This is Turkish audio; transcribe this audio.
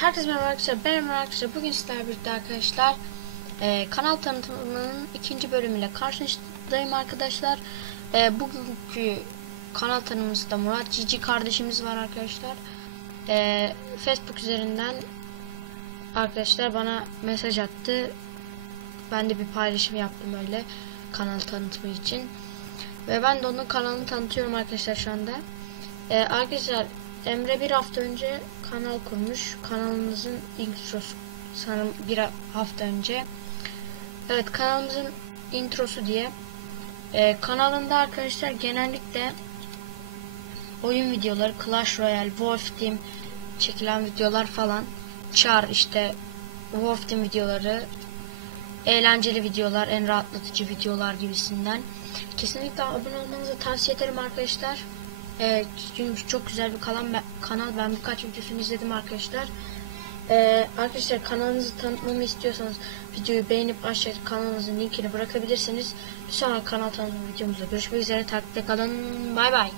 Herkese merhaba arkadaşlar. Ben Emre arkadaşlar. Bugün sizlerle birlikte arkadaşlar e, kanal tanıtımının ikinci bölümüyle karşınızdayım arkadaşlar. E, bugünkü kanal tanımımızda Murat Cici kardeşimiz var arkadaşlar. E, Facebook üzerinden arkadaşlar bana mesaj attı. Ben de bir paylaşım yaptım öyle kanal tanıtımı için. Ve ben de onun kanalını tanıtıyorum arkadaşlar şu anda. E, arkadaşlar Emre bir hafta önce kanal kurmuş. Kanalımızın introsu sanırım bir hafta önce. Evet kanalımızın introsu diye. Ee, kanalında arkadaşlar genellikle oyun videoları, Clash Royale, Wolf Team çekilen videolar falan. Char işte Wolf Team videoları, eğlenceli videolar, en rahatlatıcı videolar gibisinden. Kesinlikle abone olmanızı tavsiye ederim arkadaşlar. Ee, çünkü çok güzel bir kanal, kanal. Ben birkaç videosunu izledim arkadaşlar. Ee, arkadaşlar kanalınızı tanıtmamı istiyorsanız videoyu beğenip aşağıya kanalınızın linkini bırakabilirsiniz. Bir sonraki kanal tanıtım videomuzda görüşmek üzere. Takipte kalın. Bay bay.